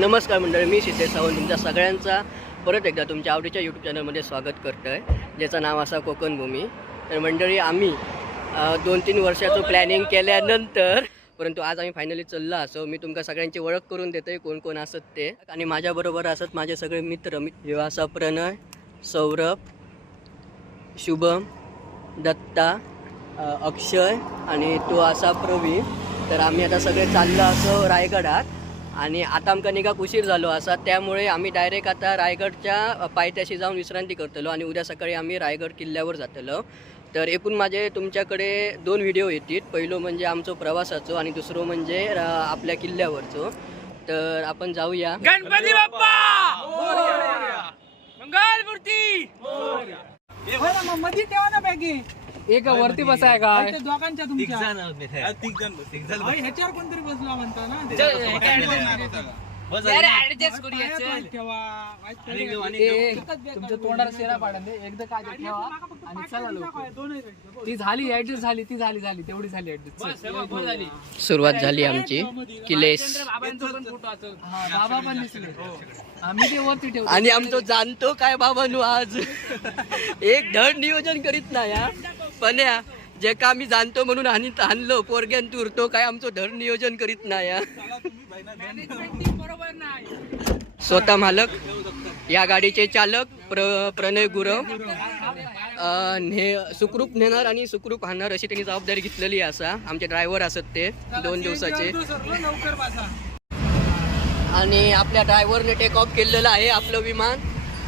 नमस्कार मंडळी मी सिद्धेश सावंत. तुमच्या सगळ्यांचा परत एकदा तुमच्या आवडीच्या यूट्यूब चॅनलमध्ये स्वागत करतो आहे ज्याचं नाव असा कोकणभूमी तर मंडळी आम्ही दोन तीन वर्षाचं प्लॅनिंग केल्यानंतर परंतु आज आम्ही फायनली चाललो असो मी तुमका सगळ्यांची ओळख करून देतोय कोण कोण असत ते. आणि माझ्याबरोबर असत माझे सगळे मित्र मी असा प्रणय सौरभ शुभम दत्ता अक्षय आणि तो असा प्रवीण. तर आम्ही आता सगळे चाललो असो रायगडात. आणि आता आमका निघाक उशीर झालो असा त्यामुळे आम्ही डायरेक्ट आता रायगडच्या पायथ्याशी जाऊन विश्रांती करतलो आणि उद्या सकाळी आम्ही रायगड किल्ल्यावर जातलो. तर एकूण माझे तुमच्याकडे दोन व्हिडिओ येतील. पहिलो म्हणजे आमचो प्रवासाचो आणि दुसरो म्हणजे आपल्या किल्ल्यावरचो. तर आपण जाऊया. गणपती बाप्पा! मंगल मूर्ती! ठेवा ना बॅगी. एक वरती बसाय काय? ते दोघांच्या तुमच्या. अहो, ह्याच्यावर कोणतरी बसला म्हणता ना तुमच्या तोंडाला शेरा पाडा एकदा काय ते ठेवा. आणि चला. ती झाली ऍडजस्ट झाली ती झाली झाली. तेवढी झाली ऍडजस्ट सुरुवात झाली आमची. किलेस बाबा पण दिसले. आम्ही ते वरती ठेवतो. आणि आमचं जाणतो काय बाबा नु आज. एक धड नियोजन करीत नाही हा. पण या जे का आम्ही जाणतो म्हणून आणि आणलो पोरग्यान तूर तो काय आमचं धड नियोजन करीत नाही हा. स्वतः मालक या गाडीचे चालक प्र प्रणय गुरव ने सुखरूप नेणार आणि सुखरूप आणणार अशी त्यांनी जबाबदारी घेतलेली असा. आमचे ड्रायव्हर असत ते दोन दिवसाचे. आणि आपल्या ड्रायव्हरने टेक ऑफ केलेलं आहे आपलं विमान.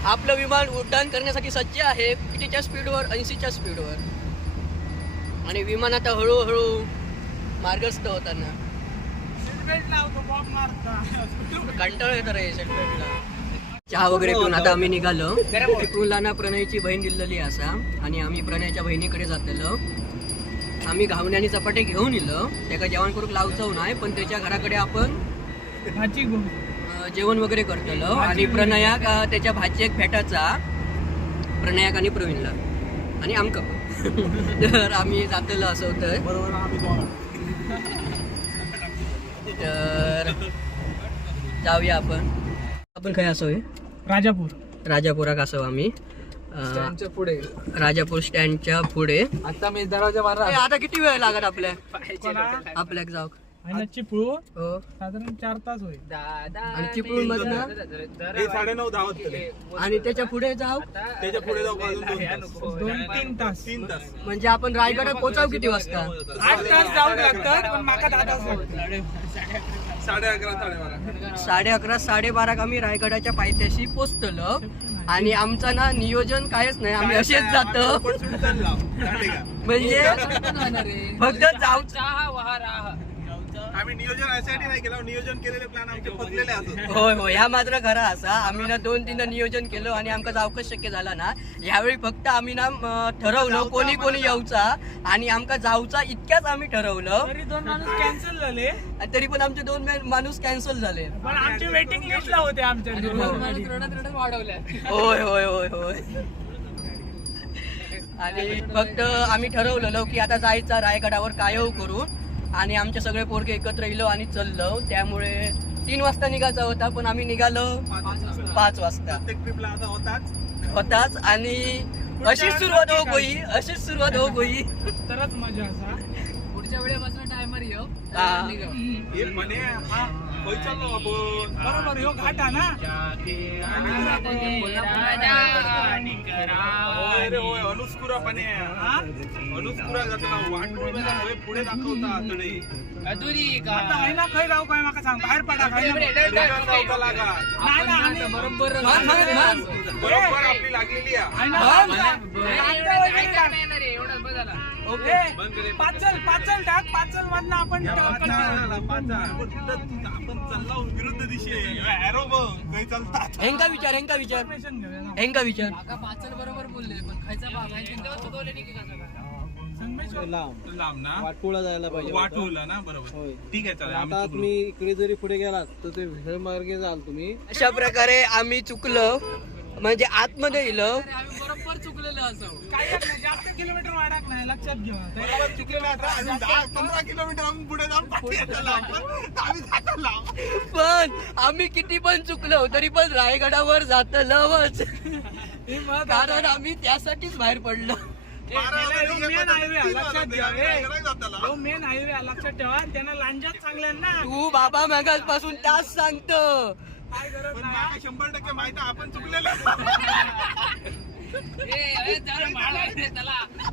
आपलं विमान उड्डाण करण्यासाठी सज्ज आहे कितीच्या स्पीडवर ऐंशीच्या स्पीडवर आणि विमान आता हळूहळू मार्गस्थ होताना. कंटाळ येत रे चहा वगैरे पिऊन आता आम्ही निघालो. तिकडून ना प्रणयची बहीण दिलेली असा. आणि आम्ही प्रणयच्या बहिणीकडे जातलो. आम्ही घावण्याने चपाटे घेऊन इलो त्याका जेवण करूक लावचो नाही पण त्याच्या घराकडे आपण भाजी जेवण वगैरे करतलो. आणि प्रणयाक त्याच्या भाचेक भेटाचा प्रणयाक आणि प्रवीणला. आणि आमका. तर आम्ही जातलो असं होतं. तर जाऊया आपण. आपण काय असो राजापूर. राजापुराक असो आम्ही. स्टँडच्या पुढे. राजापूर स्टँडच्या पुढे. आता मी दरवाजा मारला आता किती वेळ लागत आपल्या? आपल्याक जाऊ आणि चिपळू हो. साधारण चार तास होईल. आणि चिपळूण मधनं साडेनऊ धावत केले आणि त्याच्या पुढे जाऊ? त्याच्या पुढे जाऊ अजून दोन तीन तास. तीन तास. म्हणजे आपण रायगडात पोचाव किती वाजता? आठ तास जाऊ लागतात पण माका दहा तास लागतात. साडे अकरा साडेबारा साडे अकरा साडेबाराक आम्ही रायगडाच्या पायथ्याशी पोचतलो. आणि आमचं ना नियोजन कायच नाही आम्ही असेच जातो. पण सुलतान लाव झाले का? म्हणजे फक्त जाऊ आम्ही नियोजन यासाठी नाही केलं नियोजन केलेले प्लॅन आमचे फसलेले असत होय होय. ह्या मात्र खरा असा. आम्ही ना दोन तीन नियोजन केलं आणि आमका जावकच शक्य झाला ना यावेळी फक्त आम्ही ना ठरवलं कोणी कोणी येऊचा आणि आमका जाऊचा इतक्याच आम्ही ठरवलं. तरी दोन माणूस कॅन्सल झाले. आणि तरी पण आमचे दोन मॅ- माणूस कॅन्सल झाले. पण आमचे वेटिंग लिस्टला होते आमच्या रडत रडत वाढवल्या होय होय होय होय. आणि फक्त आम्ही ठरवलेलो की आता जायचा रायगडावर कायव करून आणि आमचे सगळे पोरगे एकत्र येलो आणि चाललो. त्यामुळे तीन वाजता निघायचा होता पण आम्ही निघालो पाच वाजता. होताच. आणि अशीच सुरुवात हो गोई अशीच सुरुवात हो गोई. तरच मजा असा. पुढच्या वेळेपासून टायमर येऊ. हा. हे म्हणे हा चाललो आपण बरोबर ह्यो घाट हा ना? होय रे होय अनुस्कुरा पाणी हा? अनुस्कुरा जाताना वाटोळीला होय पुढे दाखवता तडे आता आहे ना खय जाऊ काय माका सांग? बाहेर पडा खाय ना. रिटर्न जाऊचा लागा. नाही ना आणि- बरोबर मान, मान, मान. बरोबर आपली लागलेली आहे. ना, वगैरे. ए, पाचल पाचल टाक पाचल मधनं आपण चाललो विरुद्ध दिशे हेंका विचार हेंका विचार. हेंका विचार. पाचल बरोबर बोलले पण खायचा. लांब. ना? वाटोळा जायला पाहिजे. वाटोला ना? बरोबर. ठीक आहे चालेल आता. तुम्ही इकडे जरी पुढे गेलात तर ते भेळ मार्गे जाल तुम्ही. अशा प्रकारे आम्ही चुकलो. म्हणजे आतमध्ये आम्ही बरोबर चुकलेलो असो काय नाही, जास्त किलोमीटर वाढत नाही लक्षात घेऊ बरोबर चुकलेलं आता. अजून दहा पंधरा किलोमीटर आम्ही पुढे जाऊन पाठी. आम्ही. पण आम्ही किती पण चुकलो तरी पण रायगडावर जात लवच कारण आम्ही त्यासाठीच बाहेर पडलो. बारा वाजता मेन हायवे तीन लक्षात घ्या. तो मेन हायवे लक्षात ठेवा. त्यांना लांजात चांगल्या ना तू बाबा मगाच पासून त्याच सांगतो. पण शंभर टक्के माहिती आहे, आपण चुकलेलो.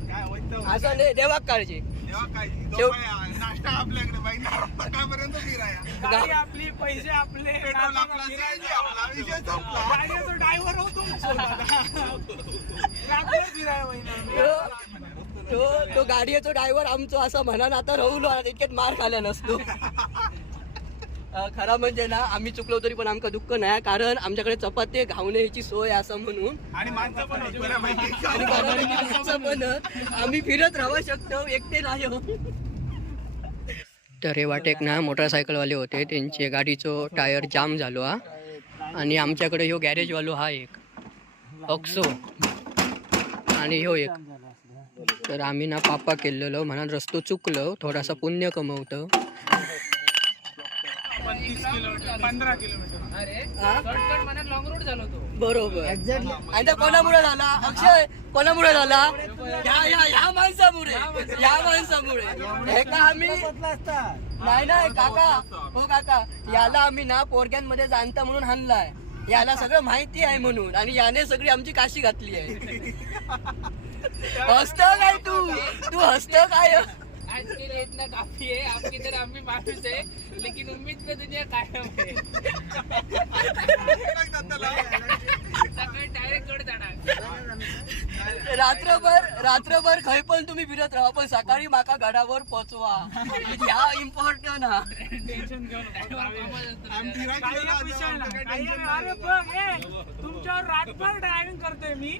काय होतं? असं नाही देवा काळजी. तेव्हा काय शेव- जो बाया, नाश्ता आपल्याकडे बाई. सकाळपर्यंत फिराया गाडी आपली पैसे आपले. पेट्रोल आपला CNG आपला विषय संपला. गाडीचा ड्रायव्हर होतो तो तो- तो गाडीचा ड्रायव्हर आमचो असं म्हणा आता राहुलो आता इतक्यात मार खाला नसतो. खरं म्हणजे ना आम्ही चुकलो तरी पण आमका दुःख नाही कारण आमच्याकडे चपाती घावण्याची सोय असं म्हणून. आणि माणसं पण होती बऱ्यापैकी. आणि बऱ्यापैकी माणसं पण आम्ही फिरत राहू शकतो एकटे नाही हो. तर हे वाटेक ना मोटरसायकलवाले होते त्यांचे गाडीचो टायर जाम झालो हा. आणि आमच्याकडे ह्यो गॅरेजवालो हा एक ऑक्सो आणि ह्यो एक. तर आम्ही ना पापा केलेलो म्हणून रस्तो चुकलो थोडासा पुण्य कमवतो. पंचवीस किलोमीटर पंधरा किलोमीटर. अरे हा? शॉर्टकट म्हणत लॉंग रूट झालो तो. बरोबर. आणि तो कोणामुळे झाला अक्षय कोणामुळे झाला. या या या माणसामुळे या माणसामुळे. हे का आम्ही नाही नाही काका. हो काका. याला आम्ही ना पोरग्यांमध्ये जाणता म्हणून हाणलाय. याला सगळं माहिती आहे म्हणून. आणि याने सगळी आमची काशी घातली आहे. हसत काय तू? तू हसत काय? आज के लिए इतना काफी है आपकी तरह हम भी मायूस है लेकिन उम्मीद पे दुनिया कायम है सकाळी डायरेक्टकडे जाणार. रात्रभर रात्रभर खय पण तुम्ही फिरत राहा पण सकाळी माका गडावर पोचवा. ह्या इम्पॉर्टंट हा टेन्शन घेऊ नको. आम्ही फिरायला काही गेलो विषय आता, नाही. काही काही tension अरे नाही. बघ ए, तुमच्यावर रातभर ड्रायव्हिंग करतोय मी.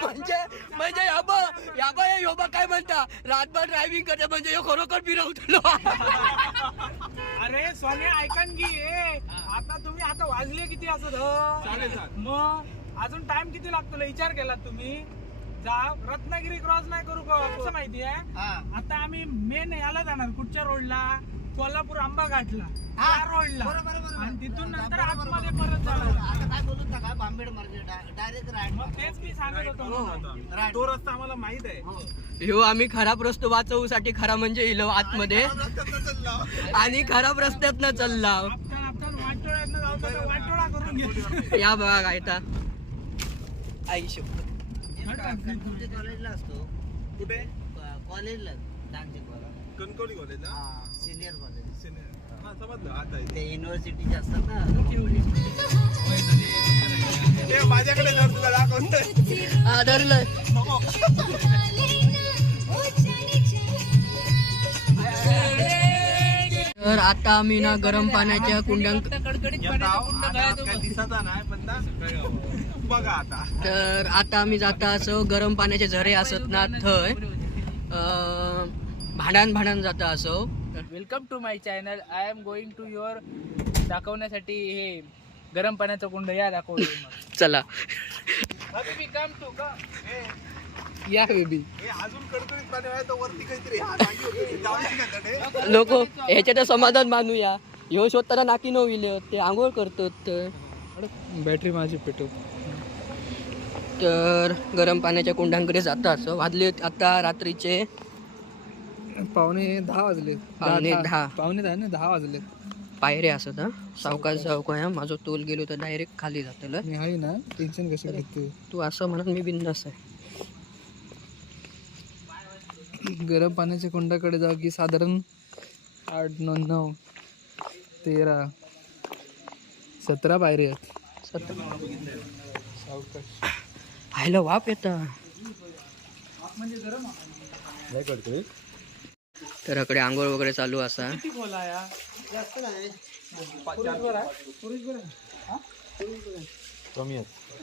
म्हणजे म्हणजे याबा याबा हे योबा काय म्हणता? रातभर ड्रायव्हिंग करते म्हणजे ह्यो खरोखर फिरवतो. अरे सोने ऐकन की ए आता तुम्ही आता वाजले किती असत. मग अजून टाइम किती लागतो विचार केला तुम्ही. जा रत्नागिरी क्रॉस नाही करू का? कसं माहिती आहे आता आम्ही मेन याला जाणार कुठच्या रोडला कोल्हापूर आंबा घाटला त्या रोडला. आणि तिथून नंतर आतमध्ये परत जाणार मग तेच मी सांगत होतो. ना. तो रस्ता आम्हाला माहीत आहे. ह्यो आम्ही खराब रस्तो वाचवूसाठी खरा म्हणजे इलो आतमध्ये. आणि खराब रस्त्यातनं चालला. वाटोळ्यातनं जाऊ तर वाटोळा करून घेतो या बघा काय ता आई शपथ कॉलेजला असतो. कुठे? कॉलेजला कणकवली कॉलेजला सिनियर कॉलेज Senior. हा समजलं. आता. ते युनिव्हर्सिटीचे असतात ना ते माझ्याकडे जर तुला दाखवतोय आदरलं तर आता आम्ही ना गरम पाण्याच्या कुंड्यांक कडकडीत येत पाण्याचा आहो. कुंड आता गळ्यात काय उभा. दिसता नाही पण ता- बघा आता. तर आता आम्ही जाता असं गरम पाण्याचे झरे असत ना थंय. अं, भांडण भांडण जाता असो. Welcome to my channel I am going to your दाखवण्यासाठी हे गरम पाण्याचा कुंड या दाखवतो चला. मी कम टू का या बेबी अजून कडकडीत पाणी आहे तर वरती काहीतरी हा जागी होती ती जाऊन का तडे? लोक ह्याच्यात समाधान मानूया. ह्यो शोधताना नाकी न विले ते आंघोळ करतात बॅटरी माझी पेटो तर गरम पाण्याच्या कुंडांकडे जाता असं. वाजले आता रात्रीचे पावणे दहा वाजले. पावणे दहा. पावणे दहा ना दहा वाजले. पायरे असत हा? सावकाश सावकाश. माझं तोल गेलो तर डायरेक्ट खाली जातलं मी आहे ना टेन्शन कसं घेते तू असं म्हणत मी बिंदास आहे. गरम पाण्याच्या कुंडाकडे जा की साधारण आठ नऊ नऊ तेरा सतरा पायरे आहेत. खायला वाप येता. तर अकडे आंघोळ वगैरे चालू असा. किती खोला या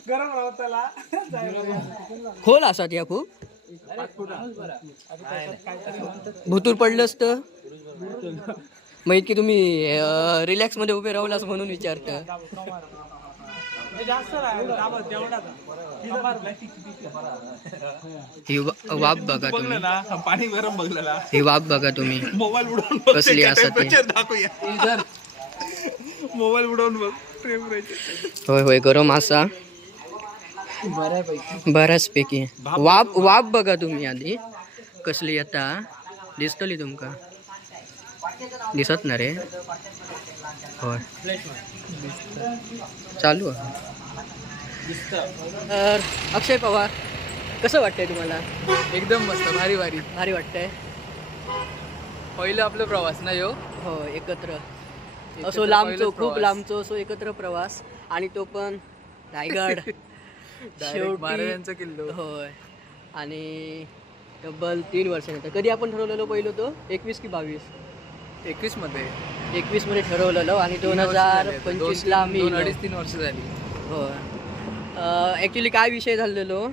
गरम राहत त्याला. खोल असात या खूप. भुतूर पडलंच तर? मग इतकी तुम्ही रिलॅक्समध्ये उभे राहुलास म्हणून विचारत हे जास्त राहिलं दाबा तेवढा ही वा- वाफ बघा तुम्ही. बघलं ना पाणी गरम बघलं ना. ही वाफ बघा तुम्ही. मोबाईल उडवून कसली असत ती? टेम्परेचर दाखवूया. मोबाईल उडवून बघ टेम्परेचर होय होय गरम असा. बऱ्याचपैकी वाफ वाफ बघा तुम्ही आधी. कसली आता. दिसतली तुमका. दिसत ना रे. होय. चालू आहे. तर अक्षय पवार कसं वाटतंय तुम्हाला? एकदम मस्त भारी भारी. भारी वाटतंय? पहिलं आपलं प्रवास ना यो? हो एकत्र. असो लांबचो खूप. लांबचो असो एकत्र प्रवास. आणि तो पण रायगड. महाराजांचा किल्लो. होय. आणि तब्बल तीन वर्षानंतर. कधी आपण ठरवलेलो पहिलो तो? एकवीस की बावीस? एकवीसमध्ये. एकवीसमध्ये ठरवलेलो आणि दोन हजार. पंचवीसला आम्ही दोन. अडीच तीन वर्ष झाली. होय. ॲक्च्युली काय विषय झालेलो?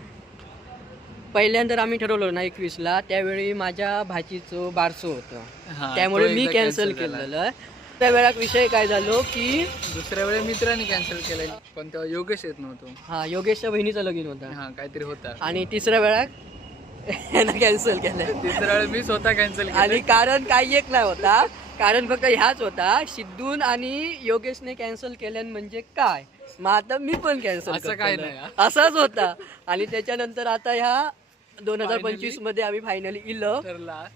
पहिल्यांदा आम्ही ठरवलं ना एकवीसला त्यावेळी माझ्या भाचीचं बारसं होतं. हा, त्यामुळे मी कॅन्सल. केलेलं. त्या वेळात विषय काय झालो की दुसऱ्या वेळी मित्रांनी कॅन्सल केलं. पण तेव्हा योगेश येत नव्हतो. हा योगेशच्या बहिणीचं लगीन होतं. हा काहीतरी होता. आणि तिसऱ्या वेळात यानं कॅन्सल केलं मी स्वतः कॅन्सल आणि कारण काही एक नाही होता. कारण फक्त ह्याच होता सिद्धून आणि योगेशने कॅन्सल केल्यान म्हणजे काय? मग आता मी पण कॅन्सल असं काय नाही. असाच होता. आणि त्याच्यानंतर आता ह्या दोन हजार. पंचवीसमध्ये आम्ही फायनली इलो.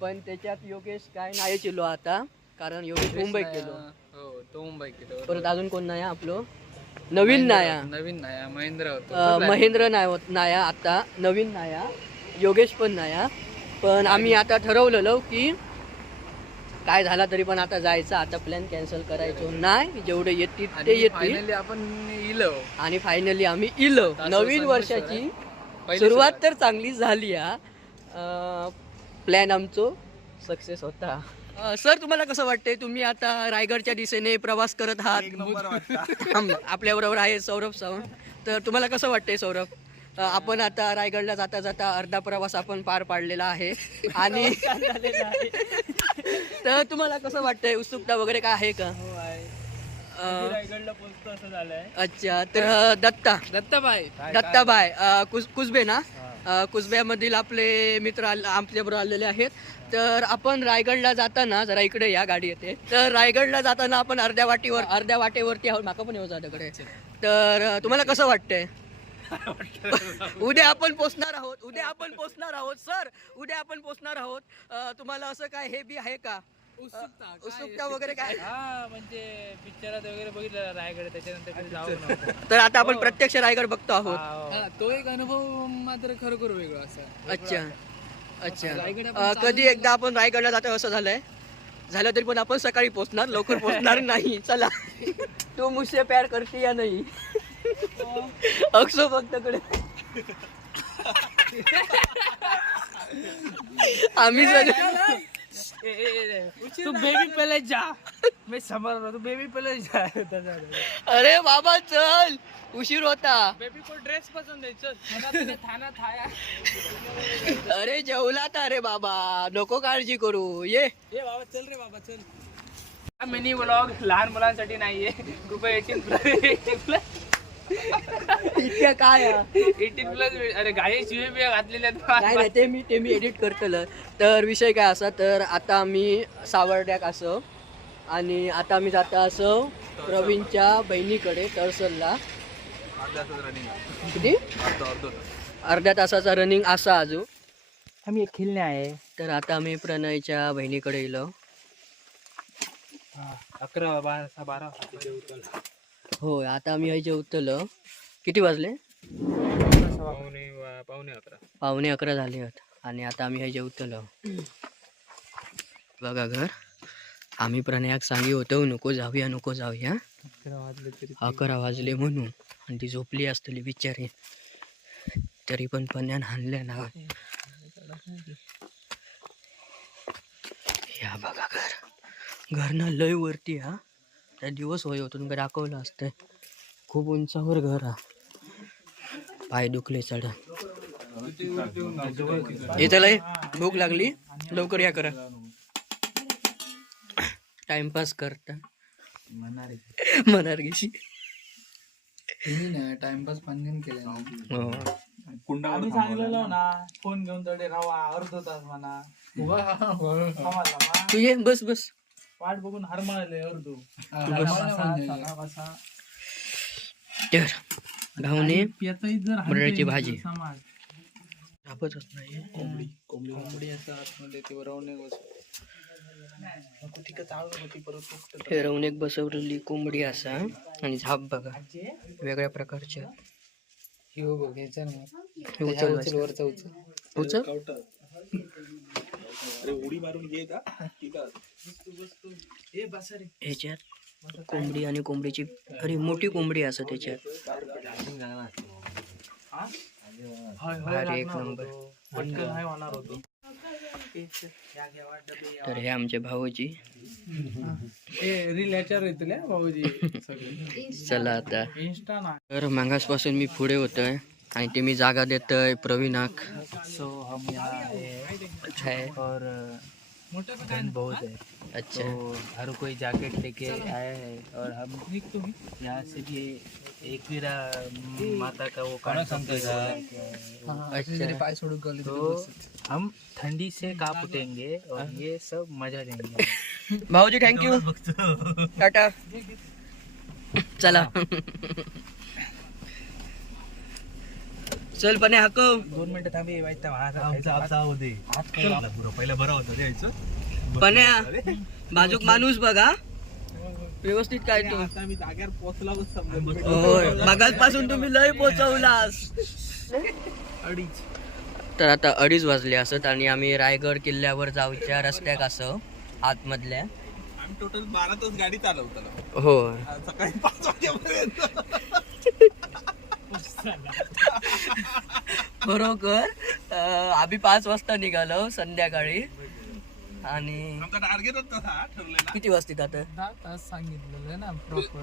पण त्याच्यात योगेश काय नाही चिलो आता. कारण योगेश मुंबईत गेलो. हो. तो मुंबई गेलो. परत अजून कोण नाही आपलं? नवीन नाया. नवीन नाया महेंद्र महेंद्र नाया आता. नवीन नाया. योगेश पण नाया पण आम्ही आता ठरवलेलो की काय झाला तरी पण आता जायचं आता प्लॅन कॅन्सल करायचो. नाही जेवढे येतील ते येतील. आपण इलो. आणि फायनली आम्ही इलो. नवीन वर्षाची सुरुवात तर चांगली झाली हा. प्लॅन आमचो सक्सेस होता. सर तुम्हाला कसं वाटतंय? तुम्ही आता रायगडच्या दिशेने प्रवास करत आहात. आपल्या बरोबर आहे सौरभ सावंत. तर तुम्हाला कसं वाटतंय सौरभ? आपण आता रायगडला जाता जाता अर्धा प्रवास आपण पार पाडलेला आहे. आणि तर तुम्हाला कसं वाटतंय? उत्सुकता वगैरे काय आहे का? अ, रायगडला पोहोचतो असं झालंय. अच्छा तर दत्ता. दत्ताबाई. दत्ताबाई अ, कुस कुसबे ना? कुसब्यामधील आपले मित्र आल- आपल्याबरोबर आलेले आहेत. तर आपण रायगडला जाताना जरा इकडे या गाडी येते. तर रायगडला जाताना आपण अर्ध्या वाटीवर अर्ध्या वाटेवरती आहोत. माका पण येऊ जाण्याकडे तर तुम्हाला कसं वाटतंय? उद्या आपण पोचणार आहोत उद्या आपण पोचणार आहोत सर. उद्या आपण पोचणार आहोत. अ, तुम्हाला असं काय हे बी आहे का? उत्सुकता, वगैरे काय? हा म्हणजे पिक्चरात वगैरे बघितलं रायगड त्याच्यानंतर कधी जाऊ नव्हतं तर आता आपण प्रत्यक्ष रायगड बघतो आहोत. हा, तो एक अनुभव मात्र खरोखर वेगळा असा. अच्छा. अच्छा. अं, कधी एकदा आपण रायगडला जातो असं झालंय. झालं तरी पण आपण सकाळी पोचणार लवकर पोचणार नाही. चला. तू मुझसे प्यार करते या नाही. अक्षो भक्तकडे. आम्ही सगळे तू बेबी पहिले जा. मी समोर तू बेबी पहिले जा. अरे बाबा चल. उशीर होता. बेबी को ड्रेस पसंद आहे चल. थाना थाया अरे जेवलात अरे बाबा. नको काळजी करू. ये. ये बाबा चल रे बाबा चल. मिनी ब्लॉग लहान मुलांसाठी नाहीये. कृपया एटीन प्लस इतक्या काय हा? एटीन प्लस अरे गाडी शिवे बिया घातलेल्या नाही आहेत नाही ते मी ते मी एडिट करतलं. तर विषय काय असा तर आता मी सावर्ड्याक असं आणि आता मी जाता असं प्रवीणच्या बहिणीकडे तरसलला किती? अर्ध्या तासाचा रनिंग असा अजून. आम्ही एक खेळणे आहे. तर आता मी प्रणयच्या बहिणीकडे येलो अकरा बारा बारा होय आता मी हे जेवतलं किती वाजले? पावणे पावणे अकरा. पावणे अकरा झाले आहेत आणि आता आम्ही हे जेवतलो बघा घर आम्ही प्रणयाक सांगी होतो नको जाऊया नको जाऊया. अकरा वाजले तरी अकरा वाजले म्हणून आणि ती झोपली असतली बिचारी. तरी पण पण्यान हाणल्या ना. या बघा घर. घर ना लय वरती हा. त्या दिवस होय होतो तुमका दाखवलं असतंय खूप उंचावर घर. हा पाय दुखले चढ. येतं लय भूक लागली. लवकर या करा. टाइमपास करता. मनार घेशी टाइमपास पण केलं हो. आम्ही सांगितलेलो ना फोन घेऊन थोडे राहा अर्ध तास म्हणा? तू ये बस बस. वाट बघून हरमळले अर्धो तर घावणे बटाट्याची भाजी. तापतच नाही. कोंबडी असं आतमध्ये ते बरोबर हे रवणेक बसवलेली कोंबडी असा आणि झाप बघा. वेगळ्या प्रकारच्या. ही बघ ह्याच्या ना. हे उचल उचल वरचा उचल. उचल? अरे उडी मारून घे का. ह्याच्यात कोंबडी आणि कोंबडीची अरे मोठी कोंबडी असं त्याच्यात. भारी एक नंबर पटकन हाय होणार होतो. तर हे आमचे भाऊजी. चला आता. तर मागासपासून मी पुढे होतोय. आणि ते मी जागा देतोय प्रवीणाक सो हम यहाँ अच्छा है और मोठं ठंड बहुत है. अच्छा. तो हर कोई जैकेट लेके आया है और हम यहाँ से भी एक वीरा माता का वो कान अच्छा. तो हम ठंडी से काप उठेंगे और ये सब मजा लेंगे। भाऊजी थँक्यू टाटा. चला. चल पण हाकव दोन मिनिटं थांबे पहिला बरा होता रे यायचं. पण्या बाजूक माणूस बघा. व्यवस्थित काय तू. आता मी जाग्यावर होय. मगाचपासून तुम्ही लय पोचवलास. अडीच. तर आता अडीच वाजले असत आणि आम्ही रायगड किल्ल्यावर जाऊच्या रस्त्याक असं आतमधल्या. टोटल बारा तास गाडी चालवतो हो सकाळी पाच वाजेपर्यंत. खरोखर अं, आम्ही पाच वाजता निघालो संध्याकाळी. आणि ठरलेला. किती वाजतील आता दहा तास सांगितलेलं ना प्रॉपर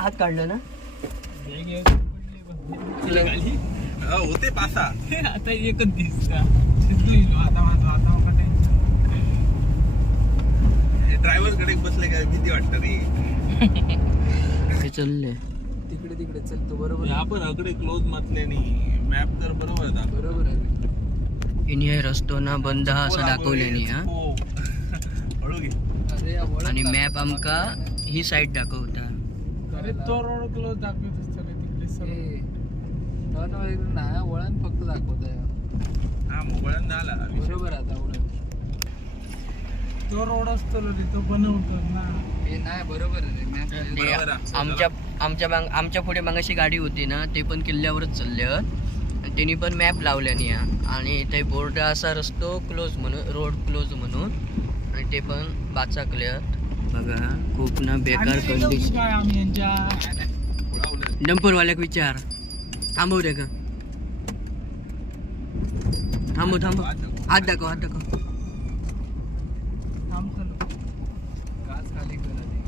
हात काढलं ना? होते पासा आता एकच दिसता आता माझं आता मला टेन्शन ड्रायव्हरकडे बसले काय भीती वाटत रे? हे चालले. तिकडे तिकडे चल तो बरोबर आहे. आपण अकडे क्लोज मधल्यानी मॅप तर बरोबर आहे. बरोबर आहे. हिने हे रस्तो ना बंद हा असं दाखवल्यानी हा. हो. वळण आणि मॅप आमका ही साईड दाखवता. अरे तो रोड क्लोज दाखवत तिकडे सर्व. टर्न नाही वळण फक्त दाखवत आहे हा मोबाईल झाला. बरोबर आता वळण. तो रोड असतो रे तो बनवतो ना. हे नाही बरोबर आहे रे मॅप ते बरोबर आहे. आमच्या आमच्या मांग आमच्या पुढे मागाशी गाडी होती ना ते पण किल्ल्यावरच चालले आणि त्यांनी पण मॅप लावल्यानी. आणि ते बोर्ड असा रस्तो क्लोज म्हणून रोड क्लोज म्हणून. आणि ते पण बाचाकल्यात बघा खूप ना बेकार कंडिशन डंपरवाल्याक विचार. थांबव दे का थांबव थांबव हात दाखव हात दाखव थांबतो काच खाली कर आधी.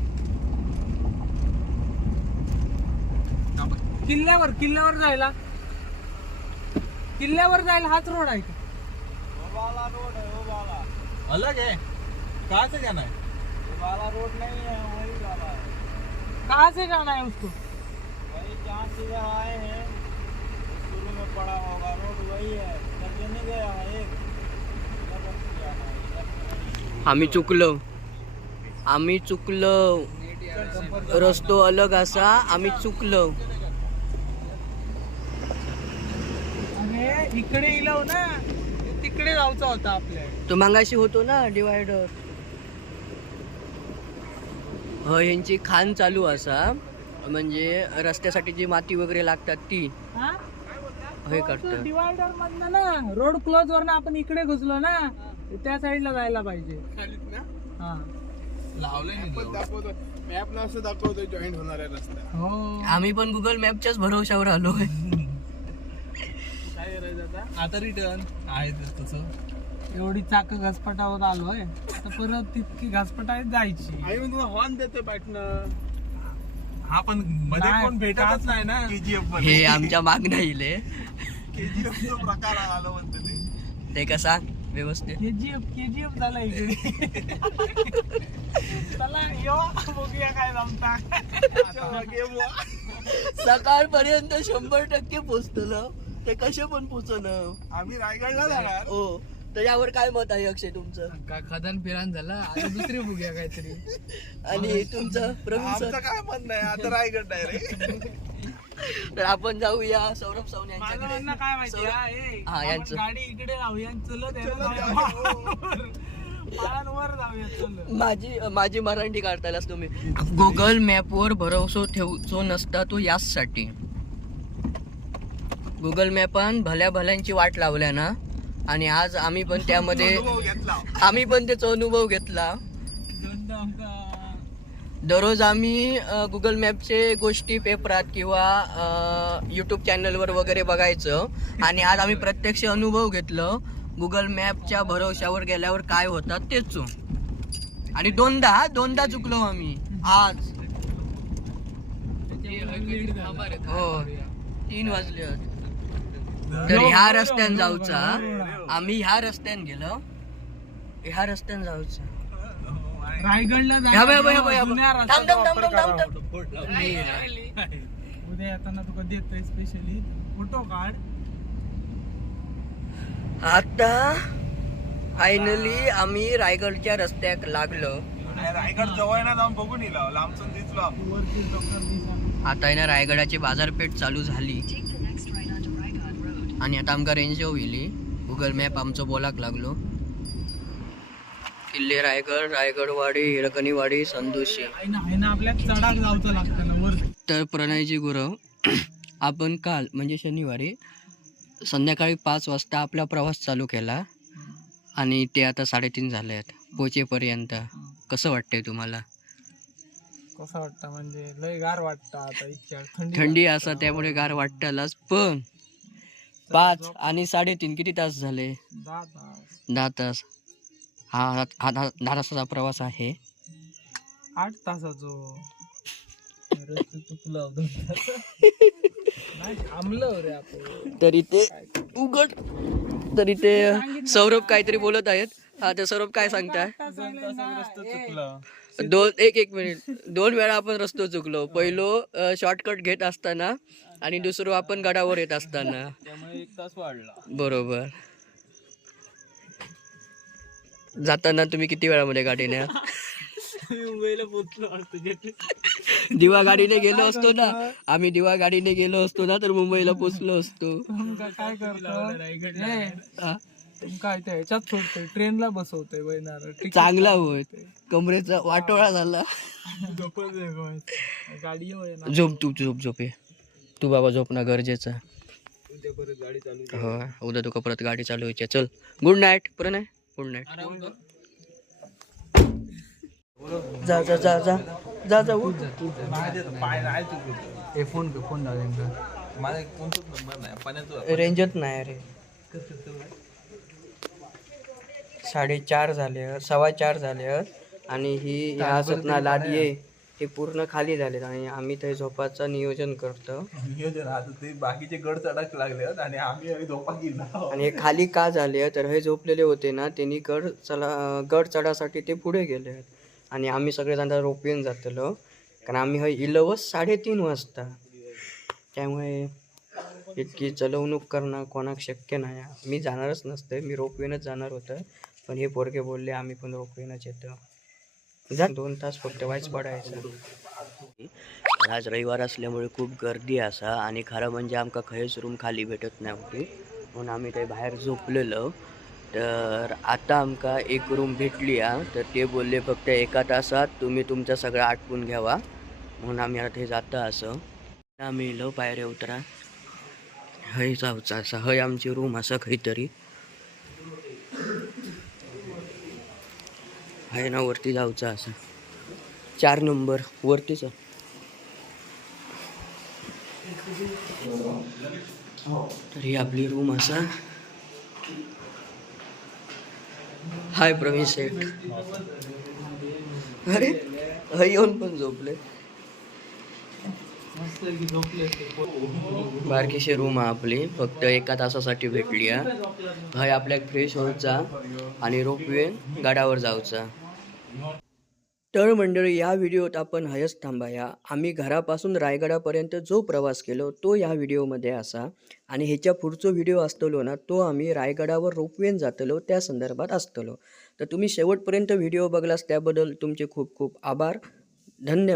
किल्ल्यावर किल्ल्यावर जायला. किल्ल्यावर जायला हाच रोड आहे का? अलग है कहाँ से जाना है वाला रोड नहीं है वही वाला है कहाँ से जाना है उसको? वही जहाँ से इधर आए हैं शुरू में पड़ा होगा रोड वही है। इधर से नहीं गया है एक। इधर से जाना है इधर से नहीं। आम्ही चुकलो. आम्ही चुकलो. रस्तो अलग असा आम्ही चुकलो अरे इकडे इलाव ना तिकडे जायचं होता आपल्या. तो मागाशी होतो ना डिवायडर ह यांची खाण चालू असा. म्हणजे रस्त्यासाठी जी माती वगैरे लागतात ती. हे? करतात. डिवायडर मधनं ना रोड क्लोज वर आपण इकडे घुसलो ना त्या साईडला जायला पाहिजे. हा. मॅप ना असं दाखवतो जॉईंट होणार आहे रस्ता हो. आम्ही पण गुगल मॅपच्याच भरोशावर आलोय. करायचं आता रिटर्न आहे तसं. एवढी चाक घासपटावर आलोय आता परत तितकी घासपटात जायची. आई मी तुला हॉर्न देतोय पार्टनर हा पण मध्ये नाही, कोण भेटतच नाही ना? केजीएफ हे आमच्या मागणं इले केजीएफ प्रकार आलो म्हणते ते. ते कसा? व्यवस्थित. केजीएफ केजीएफ झाला इकडे. चला यो बघूया काय जमता. सकाळपर्यंत शंभर टक्के पोचतलं. ते कसे पण पोचन आम्ही रायगडला जाणार. हो तर यावर काय मत आहे अक्षय तुमचं? का खदान फिरान झाला आता दुसरी बघूया काहीतरी. आणि तुमचं प्रवीण आमचं सर? काय म्हणणं आहे? आता रायगड डायरेक्ट तर आपण जाऊया सौरभ सावंत माझं म्हणणं काय माहिती आहे? हा, आपण यांचं. गाडी इकडे लावूया आणि चलत आहे ना पायावर. पायांवर जाऊया चल माझी माझी मराठी काढतायलाच तुम्ही. गुगल मॅपवर भरोसा ठेवचो नसता तो याचसाठी. गुगल मॅपान भल्या भल्यांची वाट लावल्या ना. आणि आज आम्ही पण त्यामध्ये आम्ही पण त्याचा अनुभव घेतला. दररोज आम्ही गुगल मॅपचे गोष्टी पेपरात किंवा यूट्यूब चॅनलवर वगैरे बघायचं. आणि आज आम्ही प्रत्यक्ष अनुभव घेतलं. गुगल मॅपच्या भरोशावर गेल्यावर काय होतात तेच. आणि दोनदा हा, दोनदा चुकलो आम्ही. आज. हो. तीन वाजले होते. तर ह्या रस्त्यान जाऊचा. आम्ही ह्या रस्त्यान गेलो. ह्या रस्त्यान जाऊचा. रायगडला ह्या बाय, बाय, बाय, जुन्या बाय. रस्त्याचा थांब, थांब, वापर थांब, थांब, करावा. थांब. उद्या येताना तुका देतोय स्पेशली फोटो काढ. आता फायनली आम्ही रायगडच्या रस्त्याक लागलो. रायगड जवळ ना जाऊन बघून येलो लांबसून दिसलो आम्ही. वरती डॉक्टर दिसा आता आहे ना रायगडाची बाजारपेठ चालू झाली. आणि आता आमका रेंज येयली गुगल मॅप आमचो बोलाक लागलो. किल्ले रायगड रायगडवाडी हिरकणीवाडी वरती तर प्रणयजी गुरव आपण काल म्हणजे शनिवारी संध्याकाळी पाच वाजता आपला प्रवास चालू केला. आणि ते आता साडेतीन झाले आहेत पोचेपर्यंत. कसं वाटतंय तुम्हाला? कसं वाटतं म्हणजे लय गार वाटतं आता थंडी. असा त्यामुळे गार वाटतालाच पण पाच आणि साडेतीन. किती तास झाले? दहा तास. हा दहा दहा तासाचा प्रवास आहे. आठ तासाचो. तर इथे उघड. तर इथे सौरभ काहीतरी बोलत आहेत. हा तर सौरभ काय सांगताय? दोन एक एक मिनिट. दोन वेळा आपण रस्तो चुकलो. पहिलो शॉर्टकट घेत असताना आणि दुसरं आपण गडावर येत असताना. त्यामुळे एक तास वाढला. बरोबर. जाताना तुम्ही किती वेळामध्ये गाडीने? मुंबईला पोचलो दिवा गाडीने गेलो असतो ना. आम्ही दिवा गाडीने गेलो असतो ना तर मुंबईला पोचलो असतो. काय करतो? हा, तुमका इथे ह्याच्यात सोडतोय? ट्रेनला बसवतोय वैनार चांगला होय. कमरेचा वाटोळा झाला. गाडी होय ना. झोप तू झोप झोप ये. तू बाबा झोपणं गरजेचं. आहे. हो उद्या तुका परत गाडी चालू व्हायची आहे. चल. Good night Pranay good night जा जा जा जा. जा जा उठ. हे फोन पे फोन लाव त्यांना माझा कोणताच नंबर नाही पाण्याचा रेंजच नाही रे साडेचार झाले आहेत, सव्वा चार झाले आहेत. आणि ही ह्या सपना लादये हे पूर्ण खाली झालेत आणि आम्ही ते झोपाचं नियोजन करतो. नियोजन आता ते बाकीचे गड चढाक लागले आहेत आणि आम्ही आम्ही झोपा गेला आणि हे खाली का झाले तर हे झोपलेले होते ना त्यांनी गड चला गड चढासाठी ते पुढे गेले आहेत. आणि आम्ही सगळेजण रोपवेन जातलो कारण आम्ही हय इलवच साडेतीन वाजता. त्यामुळे इतकी चलवणूक करणं कोणाक शक्य नाही. मी जाणारच नसतं मी रोपवेनच जाणार होतं. पण हे पोरके बोलले आम्ही पण रोपवेनच नच जा दोन तास फक्त वाईच पडायचं. आज रविवार असल्यामुळे खूप गर्दी असा आणि खरं म्हणजे आमका खयच रूम खाली भेटत नाही होती म्हणून आम्ही काही बाहेर झोपलेलो. तर आता आमका एक रूम भेटली हा तर ते बोलले फक्त एका तासात तुम्ही तुमचा सगळं आटपून घ्यावा. म्हणून आम्ही आता हे जाता असं. आम्ही लो पायऱ्या उतरा. हय जाऊचा असा हय आमची रूम असा काहीतरी. आहे ना वरती जाऊचा असा. चार नंबर वरतीच तर ही आपली रूम असा. हाय प्रवीण शेठ. अरे हय येऊन पण झोपले. बारकीशी रूम आहे आपली. फक्त एका तासासाठी भेटली आहे. हय आपल्याक फ्रेश होऊचा आणि रोपवे गाड्यावर जाऊचा. तर मंडळी या व्हिडिओत आपण हयच थांबाया. आम्ही घरापासून रायगडापर्यंत जो प्रवास केलो तो या व्हिडिओमध्ये असा. आणि ह्याच्या पुढचो व्हिडिओ असतलो ना तो आम्ही रायगडावर रोपवेन जातलो त्या संदर्भात असतलो. तर तुम्ही शेवटपर्यंत व्हिडिओ बघलास त्याबद्दल तुमचे खूप खूप आभार. धन्यवाद.